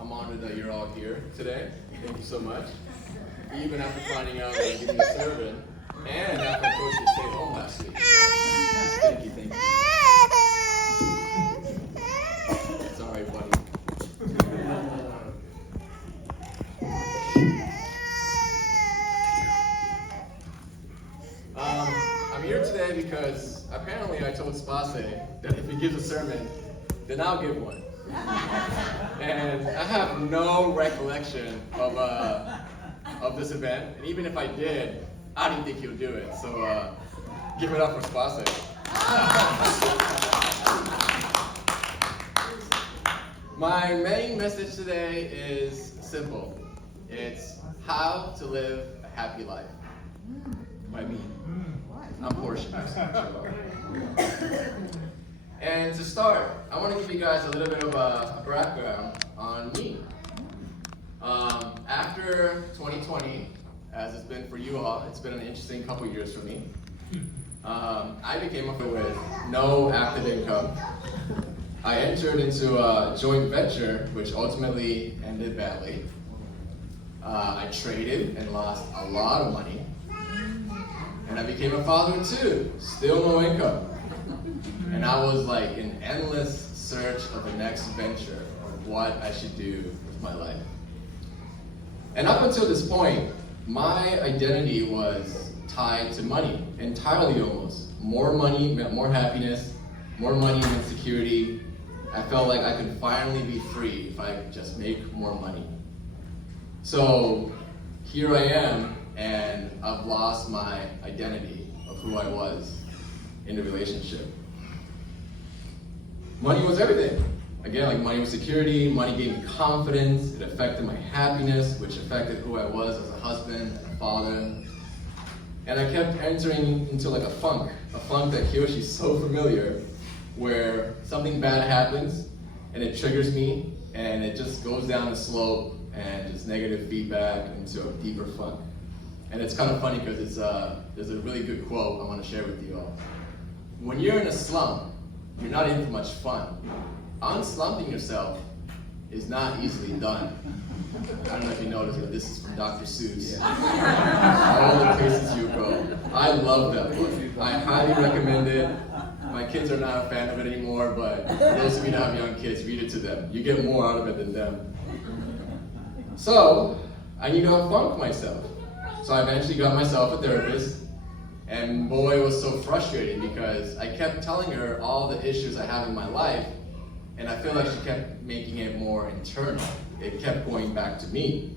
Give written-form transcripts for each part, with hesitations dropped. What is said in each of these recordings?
I'm honored that you're all here today. Thank you so much. Even after finding out that I'm giving a sermon, and after I told you to stay home last week. Thank you, thank you. Sorry, buddy. I'm here today because apparently I told Spase that if he gives a sermon, then I'll give one. And I have no recollection of this event, and even if I did, I didn't think he would do it. So give it up for Spase. My main message today is simple. It's how to live a happy life. By me. I'm Portia. And to start, I want to give you guys a little bit of a background on me. After 2020, as it's been for you all, it's been an interesting couple years for me. I became up with no active income. I entered into a joint venture, which ultimately ended badly. I traded and lost a lot of money. And I became a father too, still no income. And I was like in endless search of the next venture of what I should do with my life. And up until this point, my identity was tied to money, entirely almost. More money meant more happiness, more money meant security. I felt like I could finally be free if I could just make more money. So here I am, and I've lost my identity of who I was in the relationship. Money was everything. Again, like money was security, money gave me confidence, it affected my happiness, which affected who I was as a husband and a father. And I kept entering into like a funk that Kiyoshi's so familiar, where something bad happens and it triggers me and it just goes down the slope and just negative feedback into a deeper funk. And it's kind of funny because there's a really good quote I want to share with you all. When you're in a slump, you're not in for much fun. Unslumping yourself is not easily done. I don't know if you noticed, but this is from Dr. Seuss. All the places you go. I love that book. I highly recommend it. My kids are not a fan of it anymore, but for those of you that have young kids, read it to them. You get more out of it than them. So, I need to unfunk myself. So I eventually got myself a therapist, and boy, it was so frustrating because I kept telling her all the issues I have in my life, and I feel like she kept making it more internal. It kept going back to me,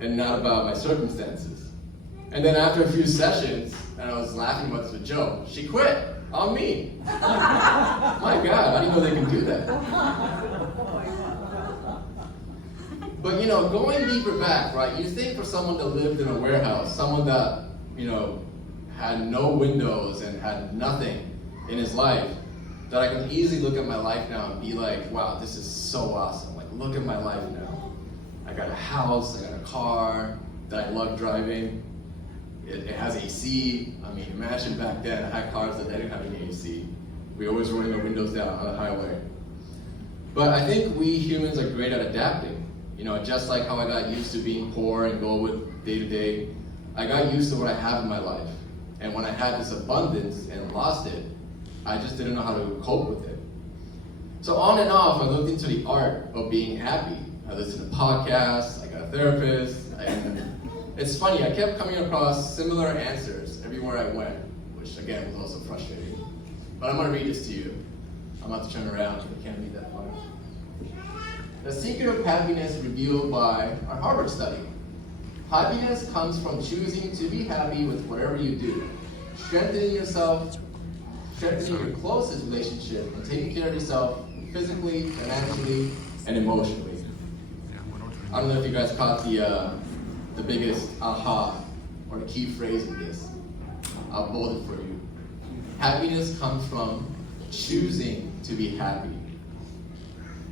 and not about my circumstances. And then after a few sessions, and I was laughing about this with Joe, she quit on me. My God, I didn't know they can do that. But you know, going deeper back, right, you think for someone that lived in a warehouse, someone that, you know, had no windows and had nothing in his life, that I can easily look at my life now and be like, wow, this is so awesome. Like, look at my life now. I got a house, I got a car that I love driving. It has AC. I mean, imagine back then, I had cars that didn't have any AC. We always rolling our windows down on the highway. But I think we humans are great at adapting. You know, just like how I got used to being poor and go with day to day, I got used to what I have in my life. And when I had this abundance and lost it, I just didn't know how to cope with it. So on and off, I looked into the art of being happy. I listened to podcasts, I got a therapist, and it's funny, I kept coming across similar answers everywhere I went, which again was also frustrating. But I'm gonna read this to you. I'm about to turn around, so I can't read that far. The secret of happiness revealed by a Harvard study. Happiness comes from choosing to be happy with whatever you do, strengthening yourself, strengthening your closest relationship, and taking care of yourself physically, financially, and emotionally. I don't know if you guys caught the biggest aha or the key phrase of this. I'll bold it for you. Happiness comes from choosing to be happy.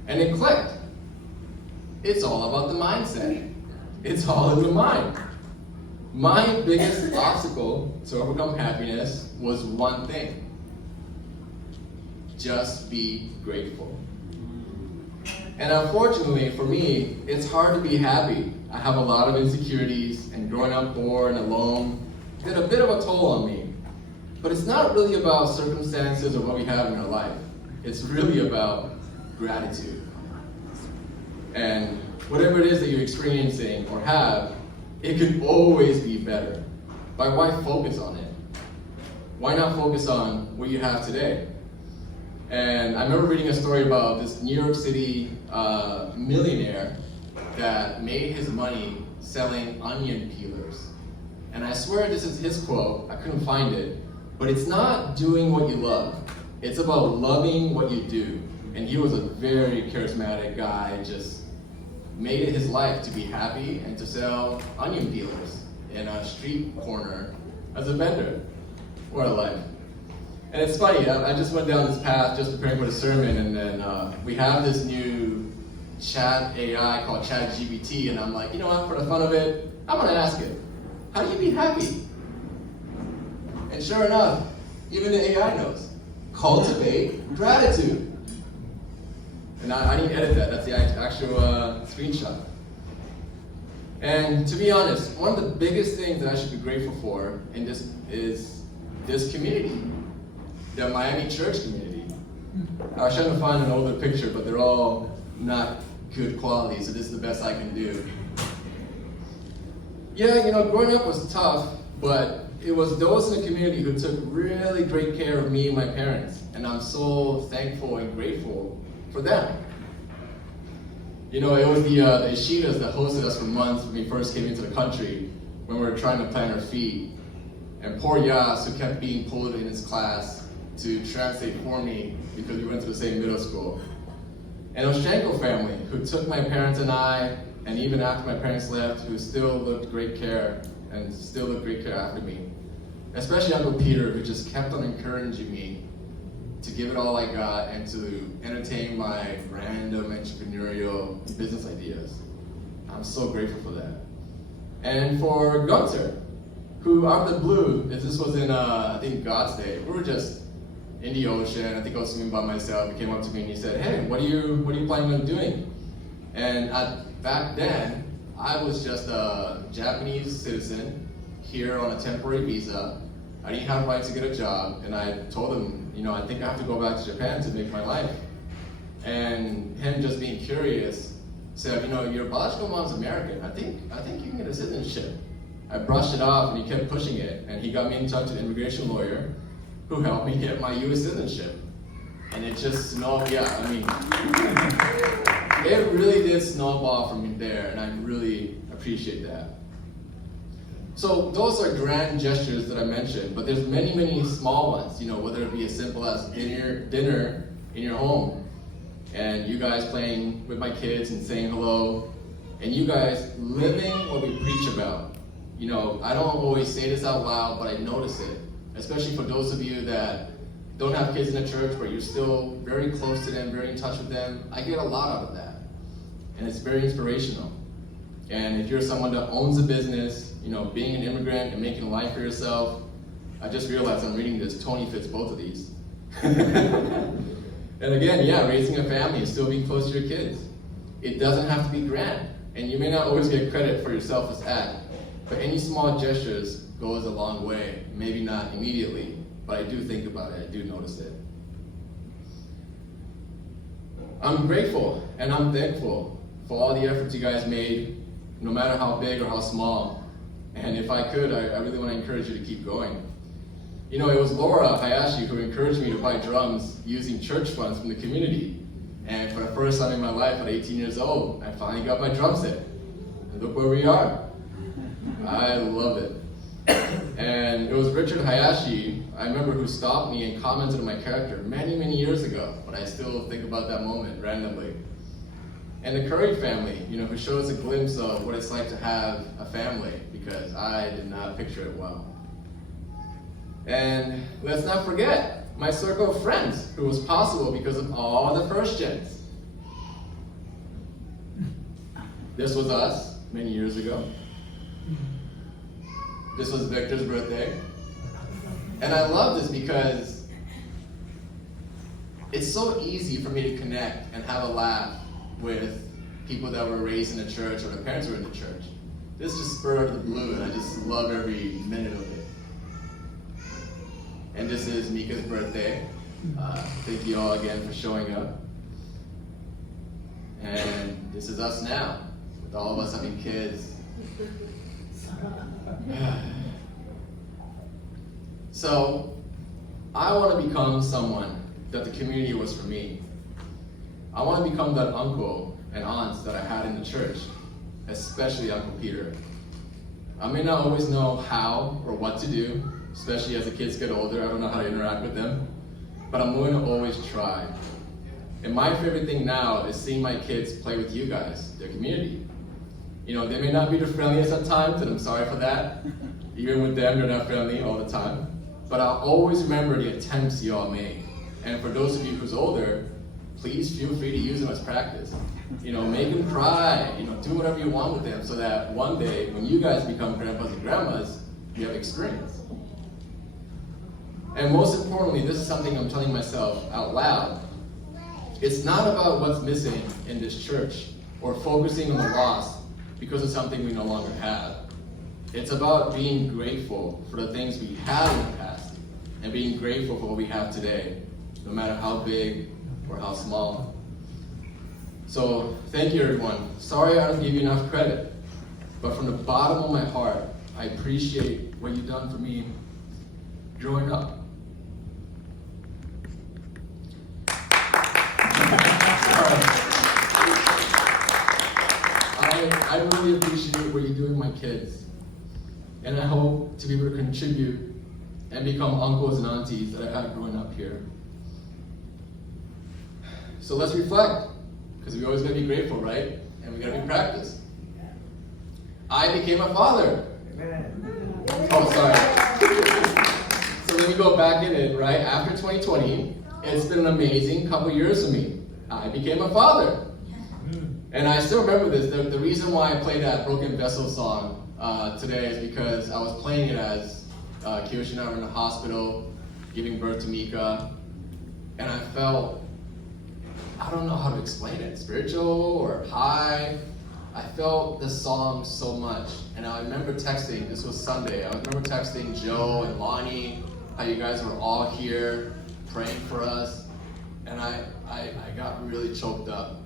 And it clicked. It's all about the mindset. It's all in the mind. My biggest obstacle to overcome happiness was one thing. Just be grateful. And unfortunately for me, it's hard to be happy. I have a lot of insecurities, and growing up poor and alone did a bit of a toll on me. But it's not really about circumstances or what we have in our life. It's really about gratitude. And whatever it is that you're experiencing or have, it could always be better. But why focus on it? Why not focus on what you have today? And I remember reading a story about this New York City millionaire that made his money selling onion peelers. And I swear this is his quote, I couldn't find it, but it's not doing what you love. It's about loving what you do. And he was a very charismatic guy, just made it his life to be happy and to sell onion peelers in a street corner as a vendor. What a life. And it's funny, I just went down this path just preparing for the sermon, and then we have this new chat AI called ChatGPT, and I'm like, you know what, for the fun of it, I'm gonna ask it, how do you be happy? And sure enough, even the AI knows. Cultivate gratitude. And I need to edit that, that's the actual screenshot. And to be honest, one of the biggest things that I should be grateful for in this is this community. The Miami church community. I was trying to find an older picture, but they're all not good quality, so this is the best I can do. Yeah, you know, growing up was tough, but it was those in the community who took really great care of me and my parents, and I'm so thankful and grateful for them. You know, it was the Ishidas that hosted us for months when we first came into the country, when we were trying to plant our feet. And poor Yas, who kept being pulled in his class to translate for me because we went to the same middle school. And Oshenko family, who took my parents and I, and even after my parents left, who still looked great care and still looked great care after me. Especially Uncle Peter, who just kept on encouraging me to give it all I got and to entertain my random entrepreneurial business ideas. I'm so grateful for that. And for Gunter, who out of the blue, this was in, I think, God's Day, we were just in the ocean. I think I was swimming by myself. He came up to me and he said, hey, what are you planning on doing? And back then, I was just a Japanese citizen here on a temporary visa. I didn't have rights to get a job, and I told him, you know, I think I have to go back to Japan to make my life. And him just being curious said, you know, your biological mom's American. I think you can get a citizenship. I brushed it off, and he kept pushing it, and he got me in touch with an immigration lawyer who helped me get my U.S. citizenship. And it just snowballed, it really did snowball from there, and I really appreciate that. So those are grand gestures that I mentioned, but there's many, many small ones, you know, whether it be as simple as dinner in your home, and you guys playing with my kids and saying hello, and you guys living what we preach about. You know, I don't always say this out loud, but I notice it, especially for those of you that don't have kids in the church, but you're still very close to them, very in touch with them. I get a lot out of that, and it's very inspirational. And if you're someone that owns a business, you know, being an immigrant and making a life for yourself, I just realized I'm reading this, Tony fits both of these. And again, yeah, raising a family and still being close to your kids. It doesn't have to be grand, and you may not always get credit for your selfless act, but any small gestures goes a long way. Maybe not immediately, but I do think about it, I do notice it. I'm grateful and I'm thankful for all the efforts you guys made, no matter how big or how small. And if I could, I really want to encourage you to keep going. You know, it was Laura Hayashi who encouraged me to buy drums using church funds from the community. And for the first time in my life, at 18 years old, I finally got my drum set. And look where we are. I love it. And it was Richard Hayashi, I remember, who stopped me and commented on my character many, many years ago, but I still think about that moment randomly. And the Curry family, you know, who showed us a glimpse of what it's like to have a family, because I did not picture it well. And let's not forget my circle of friends, who was possible because of all the first gens. This was us many years ago. This was Victor's birthday. And I love this because it's so easy for me to connect and have a laugh with people that were raised in the church or their parents were in the church. This just spurred out of the blue, and I just love every minute of it. And this is Mika's birthday. Thank you all again for showing up. And this is us now, with all of us having kids. So, I want to become someone that the community was for me. I want to become that uncle and aunt that I had in the church, especially Uncle Peter. I may not always know how or what to do, especially as the kids get older. I don't know how to interact with them, but I'm willing to always try. And my favorite thing now is seeing my kids play with you guys, their community. You know, they may not be the friendliest at times, and I'm sorry for that. Even with them, they're not friendly all the time. But I'll always remember the attempts you all make. And for those of you who's older, please feel free to use them as practice. You know, make them cry, you know, do whatever you want with them so that one day, when you guys become grandpas and grandmas, you have experience. And most importantly, this is something I'm telling myself out loud. It's not about what's missing in this church or focusing on the loss because of something we no longer have. It's about being grateful for the things we had in the past and being grateful for what we have today, no matter how big or how small. So thank you, everyone. Sorry I don't give you enough credit, but from the bottom of my heart, I appreciate what you've done for me growing up. I really appreciate what you do with my kids, and I hope to be able to contribute and become uncles and aunties that I had growing up here. So let's reflect, because we always gotta be grateful, right? And we gotta be practiced. I became a father. Oh, sorry. So let me go back in it, right? After 2020, it's been an amazing couple years for me. I became a father. And I still remember this. The reason why I played that Broken Vessel song today is because I was playing it as Kiyoshi and I were in the hospital, giving birth to Mika, and I felt, I don't know how to explain it, spiritual or high. I felt this song so much. And I remember texting, this was Sunday, I remember texting Joe and Lonnie, how you guys were all here praying for us. And I got really choked up.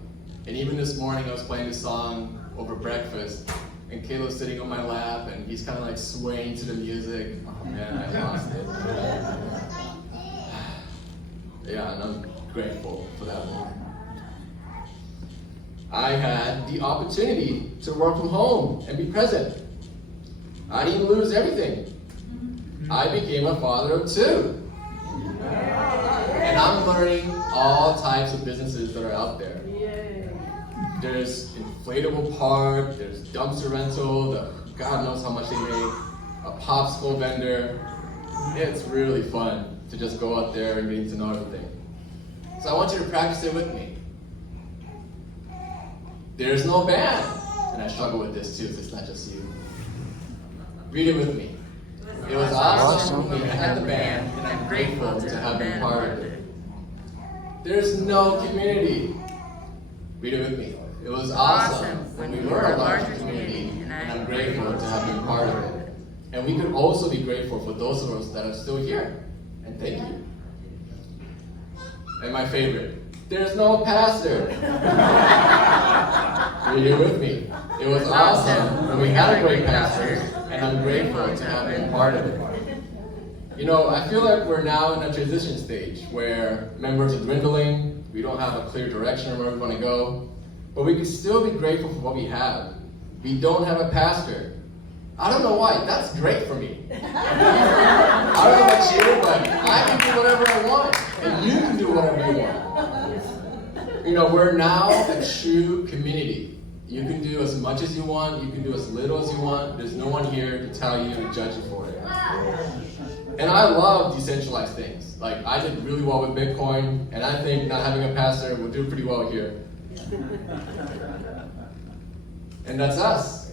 And even this morning, I was playing this song over breakfast, and Caleb's sitting on my lap, and he's kind of like swaying to the music. Oh man, I lost it. Yeah, and I'm grateful for that moment. I had the opportunity to work from home and be present. I didn't lose everything. I became a father of 2. And I'm learning all types of businesses that are out there. There's inflatable park, there's dumpster rental, God knows how much they make, a popsicle vendor. It's really fun to just go out there and getting to know everything. So I want you to practice it with me. There's no band. And I struggle with this too, so it's not just you. Read it with me. It was awesome when we had the band, and I'm grateful to have been part of it. There's no community. Read it with me. It was awesome when we were a larger community, and I'm grateful to have been part of it. And we could also be grateful for those of us that are still here. And thank you. And my favorite, there's no pastor. Read it with me. It was awesome when we had a great pastor, and I'm grateful to have been part of it. You know, I feel like we're now in a transition stage where members are dwindling, we don't have a clear direction of where we want to go, but we can still be grateful for what we have. We don't have a pastor. I don't know why, that's great for me. I don't know about you, but I can do whatever I want, and you can do whatever you want. You know, we're now a true community. You can do as much as you want, you can do as little as you want. There's no one here to tell you and judge you for it. And I love decentralized things. Like, I did really well with Bitcoin, and I think not having a pastor will do pretty well here. And that's us.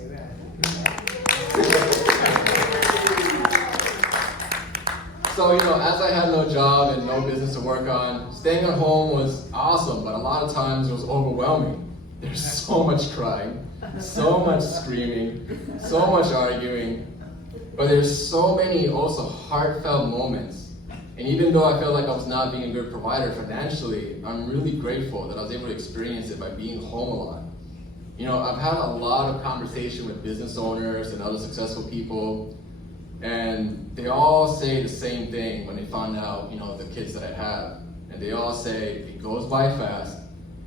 So, you know, as I had no job and no business to work on, staying at home was awesome, but a lot of times it was overwhelming. There's so much crying, so much screaming, so much arguing, but there's so many also heartfelt moments. And even though I felt like I was not being a good provider financially, I'm really grateful that I was able to experience it by being home a lot. You know, I've had a lot of conversation with business owners and other successful people, and they all say the same thing when they found out, you know, the kids that I have. And they all say it goes by fast,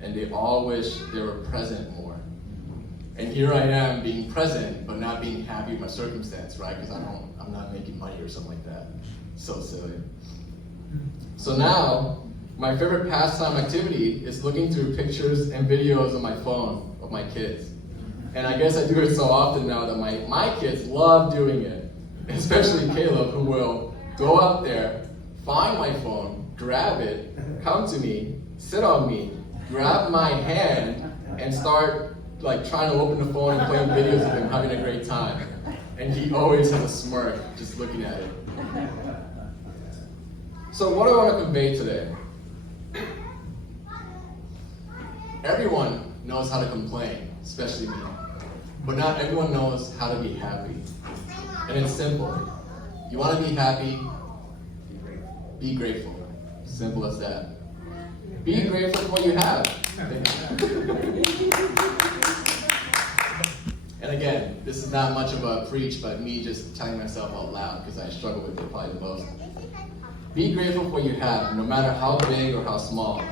and they all wish they were present more. And here I am being present, but not being happy with my circumstance, right? Because I'm not making money or something like that. So silly. So now, my favorite pastime activity is looking through pictures and videos on my phone of my kids. And I guess I do it so often now that my kids love doing it. Especially Caleb, who will go out there, find my phone, grab it, come to me, sit on me, grab my hand, and start like trying to open the phone and playing videos of him having a great time. And he always has a smirk just looking at it. So what do I want to convey today? Everyone knows how to complain, especially me. But not everyone knows how to be happy. And it's simple. You want to be happy, be grateful. Simple as that. Be grateful for what you have. And again, this is not much of a preach, but me just telling myself out loud because I struggle with it probably the most. Be grateful for what you have, no matter how big or how small.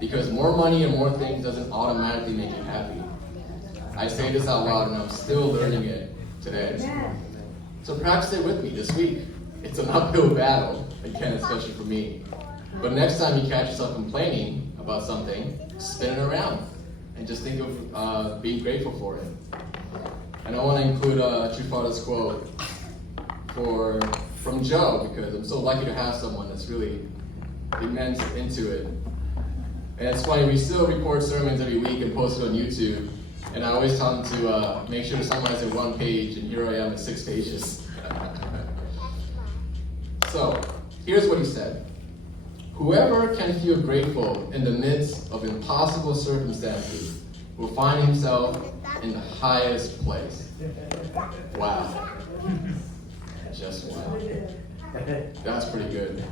Because more money and more things doesn't automatically make you happy. I say this out loud and I'm still learning it today. So practice it with me this week. It's an uphill battle, again, especially for me. But next time you catch yourself complaining about something, spin it around and just think of being grateful for it. And I want to include a True Father's quote from Joe, because I'm so lucky to have someone that's really immense into it. And it's funny, we still record sermons every week and post it on YouTube. And I always tell them to make sure to summarize it 1 page, and here I am at 6 pages. So, here's what he said. Whoever can feel grateful in the midst of impossible circumstances will find himself in the highest place. Wow. Just wow. That's pretty good.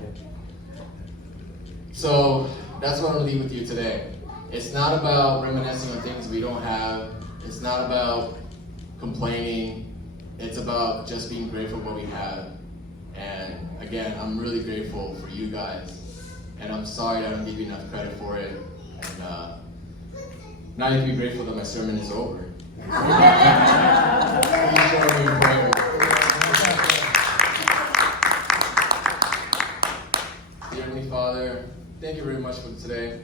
So, that's what I'm going to leave with you today. It's not about reminiscing on things we don't have. It's not about complaining. It's about just being grateful for what we have. And again, I'm really grateful for you guys. And I'm sorry I don't give you enough credit for it. And now you can be grateful that my sermon is over. Please join me in prayer. Dear Heavenly Father, thank you very much for today.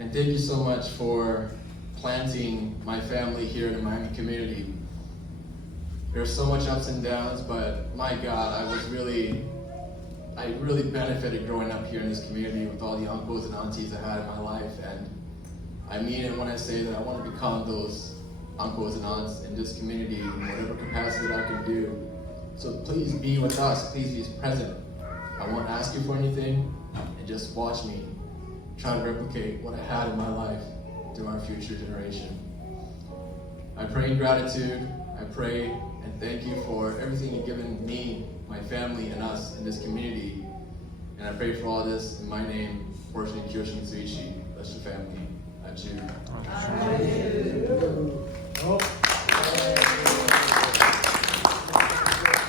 And thank you so much for planting my family here in the Miami community. There's so much ups and downs, but my God, I really benefited growing up here in this community with all the uncles and aunties I had in my life. And I mean it when I say that I want to become those uncles and aunts in this community in whatever capacity that I can do. So please be with us, please be present. I won't ask you for anything, and just watch me try to replicate what I had in my life to our future generation. I pray in gratitude, I pray and thank you for everything you've given me, my family, and us in this community. And I pray for all this in my name, Fortunate Mitsuishi. Bless your family. Adieu.